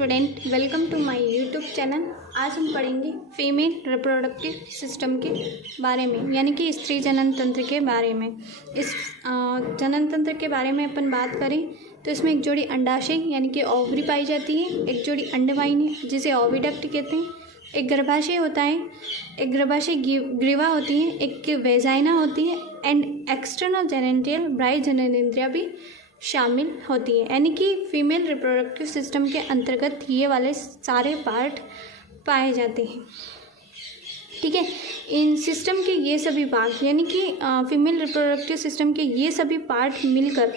Student, welcome to my YouTube channel. आज हम पढ़ेंगे फीमेल रिप्रोडक्टिव सिस्टम के बारे में, यानी कि स्त्री जनन तंत्र के बारे में। इस जनन तंत्र के बारे में अपन बात करें तो इसमें एक जोड़ी अंडाशय यानी कि ओवरी पाई जाती है, एक जोड़ी अंडवाहिनी जिसे ओविडक्ट कहते हैं, एक गर्भाशय होता है, एक गर्भाशय ग्रीवा होती है, एक वेजाइना होती है एंड एक्सटर्नल जेनेटियल ब्राइट जननेंद्रिया भी शामिल होती है। यानी कि फीमेल रिप्रोडक्टिव सिस्टम के अंतर्गत ये वाले सारे पार्ट पाए जाते हैं। ठीक है, इन सिस्टम के ये सभी पार्ट यानी कि फीमेल रिप्रोडक्टिव सिस्टम के ये सभी पार्ट मिलकर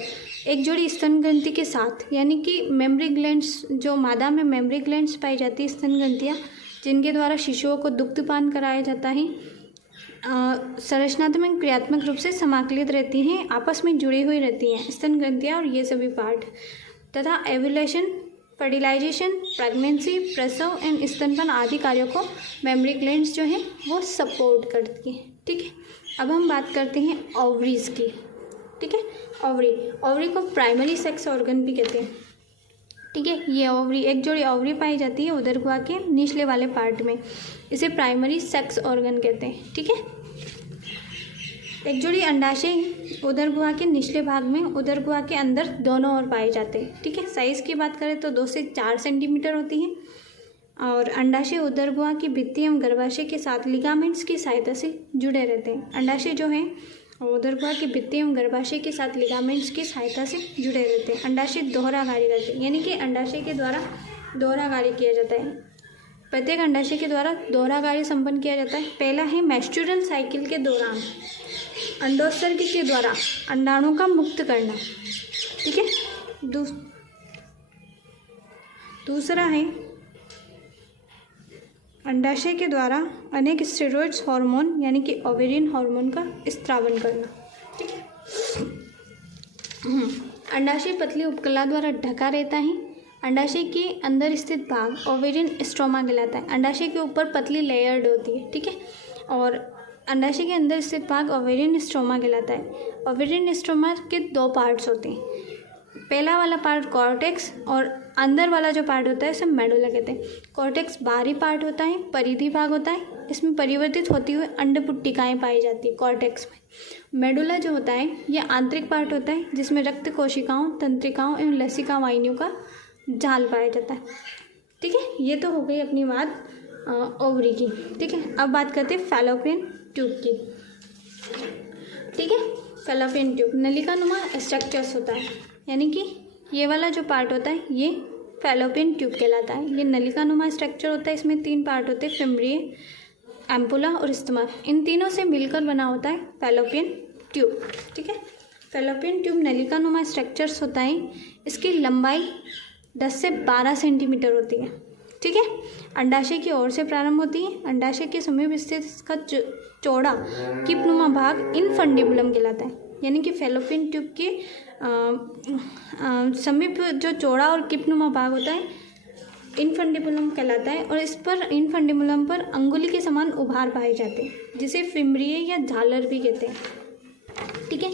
एक जोड़ी स्तन ग्रंथि के साथ, यानी कि मेमरी ग्लैंड्स, जो मादा में मेमरी ग्लैंड्स पाई जाती है, स्तन ग्रंथियाँ जिनके द्वारा शिशुओं को दुग्धपान कराया जाता है, संरचनात्मक क्रियात्मक रूप से समाकलित रहती हैं, आपस में जुड़ी हुई रहती हैं स्तन ग्रंथियाँ और ये सभी पार्ट, तथा एवुलेशन, फर्टिलाइजेशन, प्रेगनेंसी, प्रसव एंड स्तनपान आदि कार्यों को मेमरी ग्लैंड्स जो हैं वो सपोर्ट करती हैं। ठीक है, अब हम बात करते हैं ओवरीज की। ठीक है, ओवरी को प्राइमरी सेक्स ऑर्गन भी कहते हैं। ठीक है, ये ओवरी, एक जोड़ी ओवरी पाई जाती है उदरगुहा के निचले वाले पार्ट में, इसे प्राइमरी सेक्स ऑर्गन कहते हैं। ठीक है, एक जोड़ी अंडाशय उदरगुहा के निचले भाग में, उदरगुहा के अंदर दोनों ओर पाए जाते हैं। ठीक है, साइज़ की बात करें तो 2 से 4 सेंटीमीटर होती है और अंडाशय उदरगुहा की भित्ति एवं गर्भाशय के साथ लिगामेंट्स की सहायता से जुड़े रहते हैं। अंडाशय जो है उदरगुहा की भित्ति एवं गर्भाशय के साथ लिगामेंट्स की सहायता से जुड़े रहते हैं। अंडाशय दोहरा कार्य करते हैं, यानी कि अंडाशय के द्वारा दोहरा कार्य किया जाता है। प्रत्येक अंडाशय के द्वारा दोहरा कार्य संपन्न किया जाता है। पहला है मेंस्ट्रुअल साइकिल के दौरान अंडोत्सर्ग के द्वारा अंडाणु का मुक्त करना। ठीक है, दूसरा है अंडाशय के द्वारा अनेक स्टेरॉइड्स हार्मोन यानी कि ओवेरियन हार्मोन का स्त्रावन करना। ठीक है, अंडाशय पतली उपकला द्वारा ढका रहता है। अंडाशय के अंदर स्थित भाग ओवेरियन स्ट्रोमा कहलाता है। अंडाशय के ऊपर पतली लेयर्ड होती है। ठीक है, और अंडाशय के अंदर स्थित भाग ओवेरियन स्ट्रोमा कहलाता है। ओवेरियन स्ट्रोमा के 2 पार्ट्स होते हैं। पहला वाला पार्ट कॉर्टेक्स और अंदर वाला जो पार्ट होता है उसे मेडुला कहते हैं। कॉर्टेक्स बाहरी पार्ट होता है, परिधि भाग होता है, इसमें परिवर्तित होती हुई अंडपुट्टिकाएँ पाई जाती है कॉर्टेक्स में। मेडुला जो होता है यह आंतरिक पार्ट होता है जिसमें रक्त कोशिकाओं, तंत्रिकाओं एवं लसिका वाहिनियों का जाल पाया जाता है। ठीक है, ये तो हो गई अपनी बात ओवरी की। ठीक है, अब बात करते हैं फैलोपियन ट्यूब की। ठीक है, फैलोपियन ट्यूब नलिकानुमा स्ट्रक्चर्स होता है, यानी कि ये वाला जो पार्ट होता है ये फैलोपियन ट्यूब कहलाता है। ये नलिकानुमा स्ट्रक्चर होता है, इसमें 3 पार्ट होते हैं, फिम्ब्रिय, एम्पुला और स्टमक। इन तीनों से मिलकर बना होता है फैलोपियन ट्यूब। ठीक है, फैलोपियन ट्यूब नलिकानुमा स्ट्रक्चर्स होता है, इसकी लंबाई 10 से 12 सेंटीमीटर होती है। ठीक है, अंडाशय की ओर से प्रारंभ होती है। अंडाशय के समीप स्थित इसका चौड़ा किपनुमा भाग इनफंडिबुलम कहलाता है, यानी कि फैलोपियन ट्यूब के समीप जो चौड़ा और किपनुमा भाग होता है इनफंडिबुलम कहलाता है, और इस पर इनफंडिबुलम पर अंगुली के समान उभार पाए जाते हैं जिसे फिम्ब्रिय या झालर भी कहते हैं। ठीक है,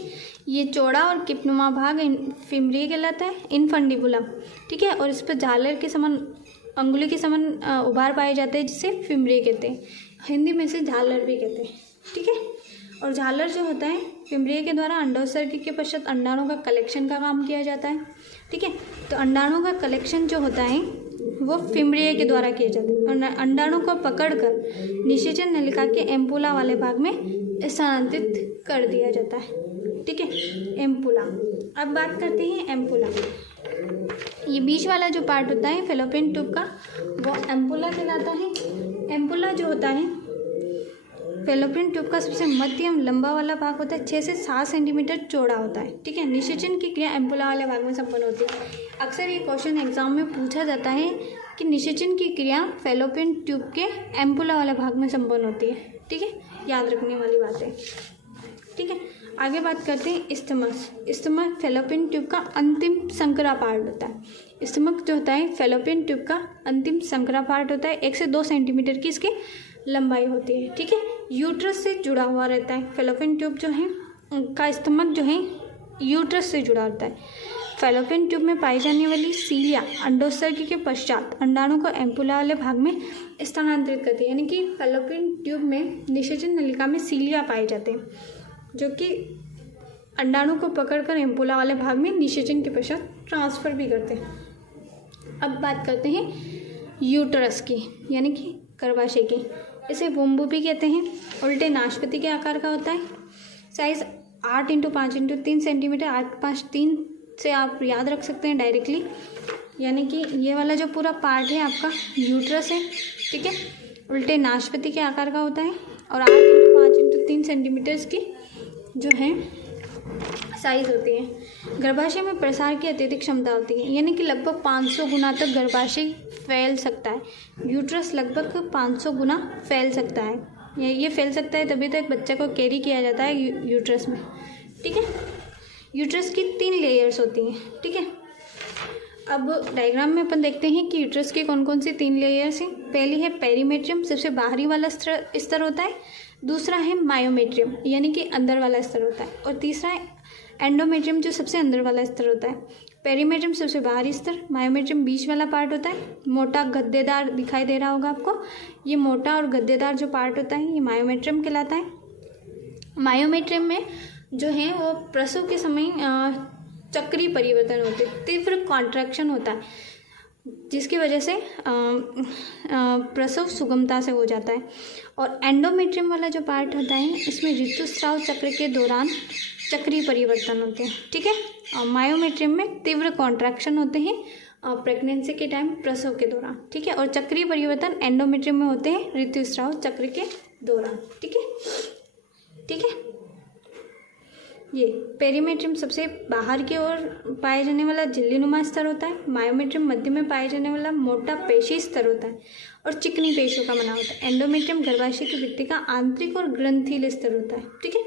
ये चौड़ा और किपनुमा भाग फिम्ब्रिय कहलाता है, इनफंडिबुलम। ठीक है, और इस पर झालर के समान, अंगुली के समान उभार पाए जाते हैं जिसे फिम्ब्रिय कहते हैं। हिंदी में से झालर भी कहते हैं। ठीक है, और झालर जो होता है फिम्ब्रिय के द्वारा अंडोत्सर्ग के पश्चात अंडाणुओं का कलेक्शन का काम किया जाता है। ठीक है, तो अंडाणुओं का कलेक्शन जो होता है वो फिम्ब्रिय के द्वारा किया जाता है और अंडाणु को पकड़कर निषेचन नलिका के एम्पुला वाले भाग में स्थानांतरित कर दिया जाता है। ठीक है, एम्पुला। अब बात करते हैं एम्पुला। ये बीच वाला जो पार्ट होता है फैलोपियन ट्यूब का वो एम्पुला कहलाता है। एम्पुला जो होता है फैलोपियन ट्यूब का सबसे मध्य एवं लंबा वाला भाग होता है, 6 से 7 सेंटीमीटर चौड़ा होता है। ठीक है, निषेचन की क्रिया एम्पुला वाले भाग में संपन्न होती है। अक्सर ये क्वेश्चन एग्जाम में पूछा जाता है कि निषेचन की क्रिया फैलोपियन ट्यूब के एम्पुला वाले भाग में संपन्न होती है। ठीक है, याद रखने वाली बात है। ठीक है, आगे बात करते हैं स्टमक। स्टमक फैलोपियन ट्यूब का अंतिम संकरा पार्ट होता है। स्टमक जो होता है फैलोपियन ट्यूब का अंतिम संकरा पार्ट होता है, 1 से 2 सेंटीमीटर की इसकी लंबाई होती है। ठीक है, यूट्रस से जुड़ा हुआ रहता है। फैलोपियन ट्यूब जो है उनका स्टमक जो है यूट्रस से जुड़ा होता है। फैलोपियन ट्यूब में पाई जाने वाली सीलिया अंडोत्सर्ग के पश्चात अंडाणु को एम्पुला वाले भाग में स्थानांतरित करती है। यानी कि फैलोपियन ट्यूब में निषेचन नलिका में सीलिया पाए जाते हैं जो कि अंडाणु को पकड़कर एम्पुला वाले भाग में निषेचन के पश्चात ट्रांसफर भी करते हैं। अब बात करते हैं यूटरस की, यानी कि गर्भाशय की। इसे वुम्ब भी कहते हैं। उल्टे नाशपाती के आकार का होता है। साइज 8x5x3 सेंटीमीटर, 8x5 से आप याद रख सकते हैं डायरेक्टली। यानी कि ये वाला जो पूरा पार्ट है आपका यूट्रस है, ठीक है। उल्टे नाशपाती के आकार का होता है और 8x5x3 सेंटीमीटर की जो है साइज होती है। गर्भाशय में प्रसार की अत्यधिक क्षमता होती है, यानी कि लगभग 500 गुना तक गर्भाशय फैल सकता है। यूट्रस लगभग 500 गुना फैल सकता है। ये फैल सकता है तभी तो एक बच्चे को कैरी किया जाता है यूट्रस में, ठीक है। यूट्रस की 3 लेयर्स होती हैं, ठीक है। अब डायग्राम में अपन देखते हैं कि यूट्रस की कौन कौन सी 3 लेयर्स हैं। पहली है पेरीमेट्रियम, सबसे बाहरी वाला स्तर होता है। दूसरा है मायोमेट्रियम, यानी कि अंदर वाला स्तर होता है। और तीसरा है एंडोमेट्रियम, जो सबसे अंदर वाला स्तर होता है। पेरीमेट्रियम सबसे बाहरी स्तर, मायोमेट्रियम बीच वाला पार्ट होता है। मोटा गद्देदार दिखाई दे रहा होगा आपको। ये मोटा और गद्देदार जो पार्ट होता है ये मायोमेट्रियम कहलाता है। मायोमेट्रियम में जो है वो प्रसव के समय चक्रीय परिवर्तन होते हैं, तीव्र कॉन्ट्रैक्शन होता है जिसकी वजह से प्रसव सुगमता से हो जाता है। और एंडोमेट्रियम वाला जो पार्ट होता है इसमें ऋतुस्राव चक्र के दौरान चक्रीय परिवर्तन होते हैं, ठीक है। और मायोमेट्रियम में तीव्र कॉन्ट्रैक्शन होते हैं प्रेगनेंसी के टाइम, प्रसव के दौरान, ठीक है। और चक्रीय परिवर्तन एंडोमेट्रियम में होते हैं ऋतुस्राव चक्र के दौरान, ठीक है, ठीक है। ये पेरीमेट्रियम सबसे बाहर की ओर पाए जाने वाला झिल्लीनुमा स्तर होता है। मायोमेट्रियम मध्य में पाए जाने वाला मोटा पेशी स्तर होता है और चिकनी पेशियों का बना होता है। एंडोमेट्रियम गर्भाशय की भित्ति का आंतरिक और ग्रंथिल स्तर होता है, ठीक है।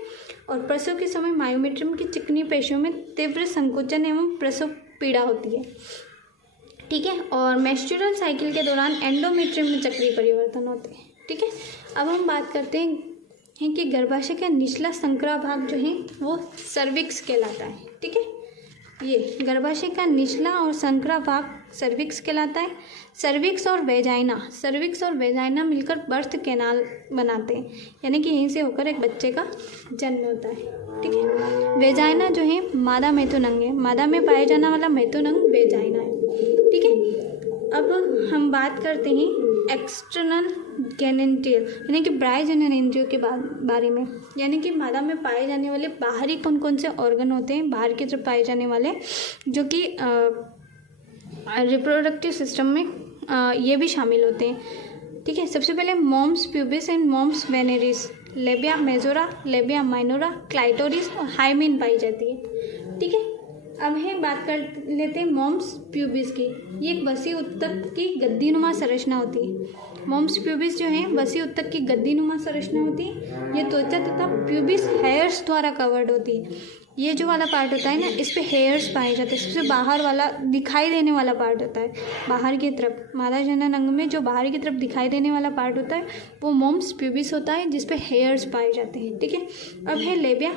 और प्रसव के समय मायोमेट्रियम की चिकनी पेशियों में तीव्र संकुचन एवं प्रसव पीड़ा होती है, ठीक है। और मेंस्ट्रुअल साइकिल के दौरान एंडोमेट्रियम में चक्रीय परिवर्तन होते हैं, ठीक है। अब हम बात करते हैं कि गर्भाशय का निचला संकरा भाग जो है वो सर्विक्स कहलाता है, ठीक है। ये गर्भाशय का निचला और संकरा भाग सर्विक्स कहलाता है। सर्विक्स और वेजाइना मिलकर बर्थ कैनाल बनाते हैं, यानी कि यहीं से होकर एक बच्चे का जन्म होता है, ठीक है। वेजाइना जो है मादा मैथुन अंग है। मादा में पाया जाने वाला मैथुन अंग वेजाइना है, ठीक है। अब हम बात करते हैं एक्सटर्नल जेनिटल यानी कि बाह्य जननेंद्रियों के बारे में। यानी कि मादा में पाए जाने वाले बाहरी कौन कौन से ऑर्गन होते हैं, बाहर की तरफ पाए जाने वाले, जो कि रिप्रोडक्टिव सिस्टम में ये भी शामिल होते हैं, ठीक है। सबसे पहले mons pubis and mons veneris, labia majora, labia minora, clitoris और हाइमेन पाई जाती है, ठीक है। अब है बात कर लेते हैं मॉम्स प्यूबिस की। ये एक वसी उत्तक की गद्दीनुमा संरचना होती है। मॉम्स प्यूबिस जो है वसी उत्तक की गद्दीनुमा संरचना होती है। ये त्वचा तथा प्यूबिस हेयर्स द्वारा कवर्ड होती है। ये जो वाला पार्ट होता है ना, इस पे हेयर्स पाए जाते हैं। सबसे बाहर वाला दिखाई देने वाला पार्ट होता है बाहर की तरफ। मादा जनन अंग में जो बाहर की तरफ दिखाई देने वाला पार्ट होता है वो मॉम्स प्यूबिस होता है, जिस पे हेयर्स पाए जाते हैं, ठीक है। अब है लेबिया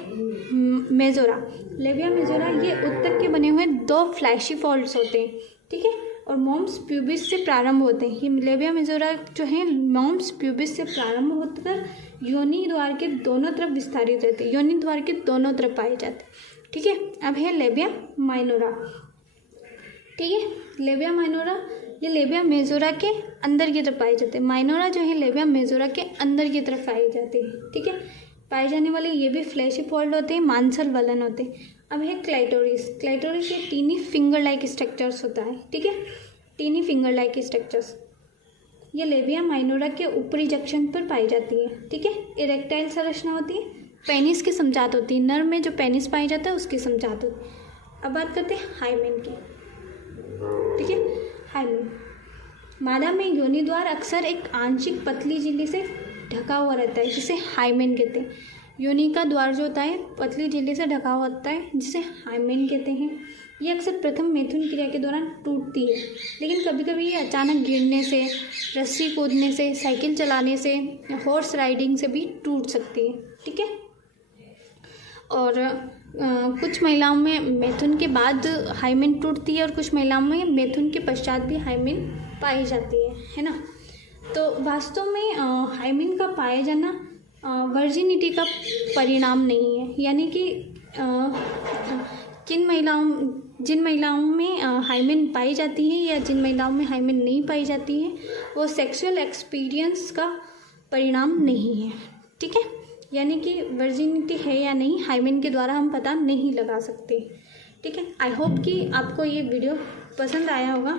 मेजोरा। लेबिया मेजोरा ये उत्तक के बने हुए 2 फ्लैशी फॉल्ड्स होते हैं, ठीक है। और मॉम्स प्यूबिस से प्रारंभ होते हैं। ये लेबिया मेजोरा जो है मॉम्स प्यूबिस से प्रारंभ होकर योनि द्वार के दोनों तरफ विस्तारित रहते हैं। योनि द्वार के दोनों तरफ पाए जाते हैं, ठीक है। अब है लेबिया माइनोरा, ठीक है। लेबिया माइनोरा ये लेबिया मेजोरा के अंदर की तरफ पाए जाते हैं। माइनोरा जो है लेबिया मेजोरा के अंदर की तरफ पाए जाते हैं, ठीक है। पाए जाने वाले ये भी फ्लैशी फोल्ड होते हैं, मांसल वलन होते हैं। अब है क्लाइटोरिस। क्लाइटोरिस ये टीनी फिंगर लाइक स्ट्रक्चर्स होता है, ठीक है। टीनी फिंगर लाइक स्ट्रक्चर्स ये लेबिया माइनोरा के ऊपरी जंक्शन पर पाई जाती है, ठीक है। इरेक्टाइल संरचना होती है, पेनिस की समझात होती है। नर में जो पेनिस पाई जाता है उसकी समझात होती है। अब बात करते हैं हाइमेन की, ठीक है। हाइमेन मादा में योनि द्वार अक्सर एक आंशिक पतली झिल्ली से ढका हुआ रहता है, जिसे हाइमेन कहते हैं। योनि का द्वार जो होता है पतली झिल्ली से ढका हुआ होता है, जिसे हाइमेन कहते हैं। ये अक्सर प्रथम मैथुन क्रिया के दौरान टूटती है, लेकिन कभी कभी ये अचानक गिरने से, रस्सी कूदने से, साइकिल चलाने से, हॉर्स राइडिंग से भी टूट सकती है, ठीक है। और कुछ महिलाओं में मैथुन के बाद हाइमेन टूटती है और कुछ महिलाओं में मैथुन के पश्चात भी हाइमेन पाई जाती है ना। तो वास्तव में हाइमेन का पाया जाना वर्जिनिटी का परिणाम नहीं है, यानी कि जिन महिलाओं में हाइमेन पाई जाती है या जिन महिलाओं में हाइमेन नहीं पाई जाती है वो सेक्सुअल एक्सपीरियंस का परिणाम नहीं है। ठीक है, यानी कि वर्जिनिटी है या नहीं हाइमेन के द्वारा हम पता नहीं लगा सकते। ठीक है, आई होप कि आपको ये वीडियो पसंद आया होगा।